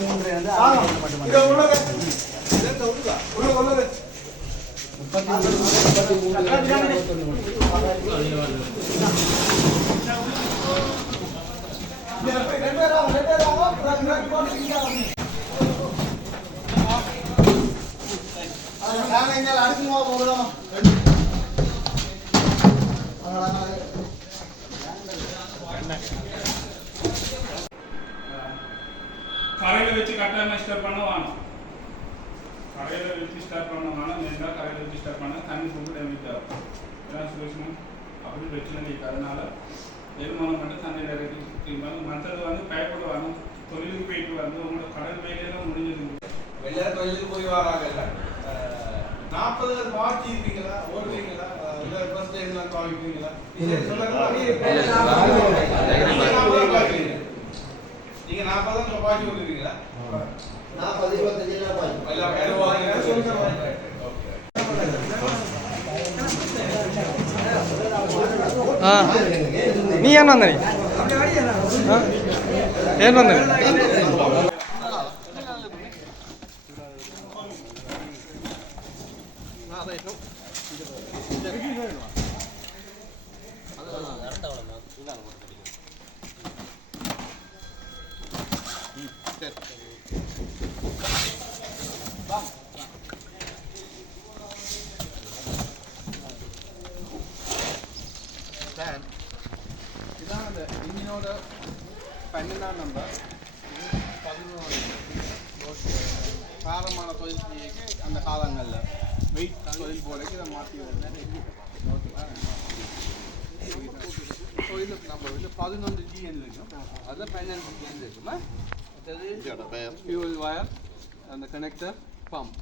மூன்று வந்து ஆறு மட்டும் முப்பத்தி மூணு முப்பத்தி மூணு அறுபத்தொன்று மணி கரையில் வச்சு கட்டாயமாக ஸ்டார்ட் பண்ண வேணும் கரையில் வச்சு ஸ்டார்ட் பண்ண வேணும் மெயினாக கரையில் வச்சு ஸ்டார்ட் பண்ண தண்ணி ரொம்ப டேமேஜ் ஆகும். ஏன்னா சுரேஷ்மன் அப்படி பிரச்சனை இருக்கு அதனால எருமானம் மட்டும் தண்ணியில் இறக்கி மற்றது வந்து பயப்பட வரணும் தொழிலுக்கு போயிட்டு வந்து உங்களோட கடல் வேலையெல்லாம் முடிஞ்சது. எல்லாரும் தொழிலுக்கு போய் வராங்கல்ல நாற்பது மார்ச் இருப்பீங்களா ஓடுவீங்களா? இல்லை ஃபர்ஸ்ட் டைம் நான் காமிப்பீங்களா நீங்க நாற்பது தான் துப்பாக்கி வந்துருக்கீங்களா நாற்பது இருபத்தஞ்சு நாற்பது நீ ஏன் வந்தனி ஏன் வந்தனி അതാണ് അടുത്ത വളം ഇതാണ് കൊടുത്തിരിക്കുന്നത് சார் இதான் அந்த இன்னோட பன்னெண்டாம் நம்பர் பதினோரு காரமான தொழில் அந்த காலங்களில் வெயிட் தொழில் மாற்றி தொழிலுக்கு நம்ம வந்து பதினொன்று ஜிஎன் இருக்கும் அதில் பன்னெண்டு ஜிஎன் இருக்குமா? ஃபியூல் வயர் அந்த கனெக்டர் பம்ப்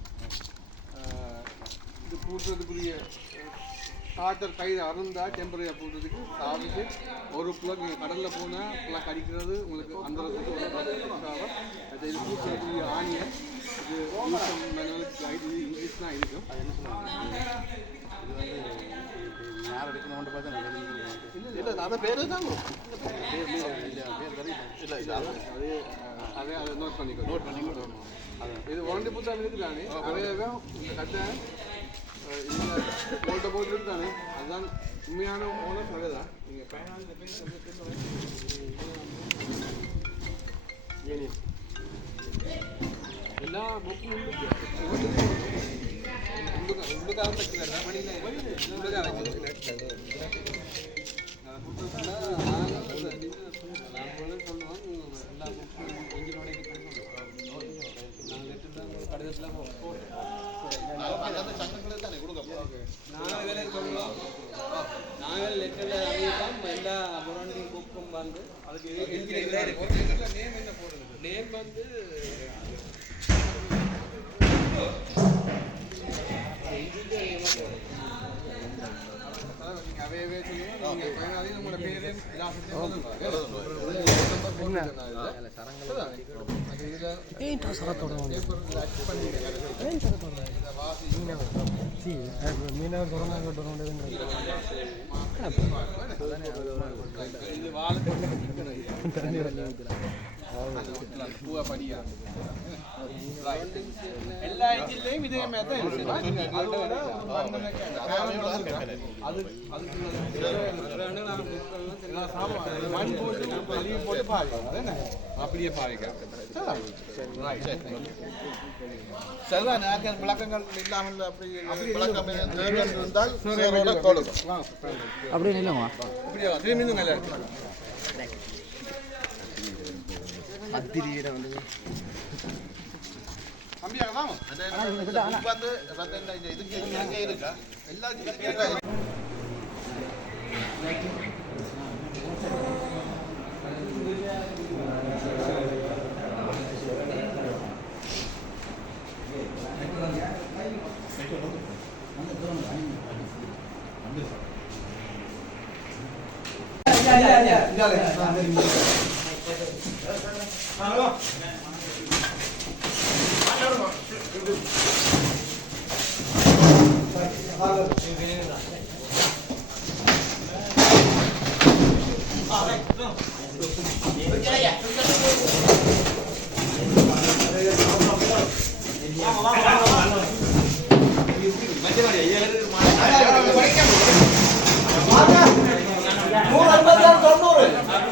இது பூட்டுறதுக்குரிய ஸ்டார்டர் கையில் அருந்தா டெம்பரரியாக போடுறதுக்கு சாவிக்கு ஒரு ப்ளக் நீங்கள் கடலில் போனால் ப்ளக் அடிக்கிறது உங்களுக்கு அந்த அளவுக்கு ஒரு ப்ளக் அது இது பூட்டுறதுக்குரிய ஆணியன் இது இங்கிலீஷ் தான் இருக்கும். அது என்ன சொல்லுவாங்க? யார் எடுக்கணும்னு பார்த்தா இல்லை இல்லை அதை பேர் தான் இல்லை இல்லை அது அதே அதை நோட் பண்ணிக்கோ நோட் பண்ணிக்கோ இது ஒன்லி புத்தகம் இருக்குதானே அதே இந்த கட்டை இந்த போட்ட போட்டு இருக்குதானே அதுதான் உண்மையான ஓனர் சொல்லலாம் நீங்கள் பயனாளி பேர் எல்லா புக்கும் உள்ளுக்காக வச்சுக்கிறேன் மணியில் நாங்கள் லெட்டரில் அறிவிப்போம் எல்லா அபராண்டிங் புக்கும் வந்து அதுக்கு நேம் வந்து நீங்கள் அவையவே சொல்லுங்கள் நீங்கள் பயனாளி உங்களோட ಇದೇನು ಸರತ್ತೋಡ ಏನು ಸರತ್ತೋಡ ಮೀನವ್ರು ಕೊರೋನಾಗ ನೋಡೋದು எல்லா இன்ஜின்லையும் இதே மாதிரி தான் இருக்கு மண் போட்டு போட்டு அப்படியே பாவிக்க சரிதான் விளக்கங்கள் இல்லாமல் அப்படி விளக்கம் இருந்தால் அப்படியே திரும்பி நல்லா அதிரீட வாங்க இப்ப வந்து வந்து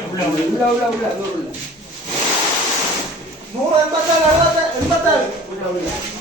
உள்ள உள்ள உள்ள உள்ள இருக்கா எல்லா இதுக்கும் ஆ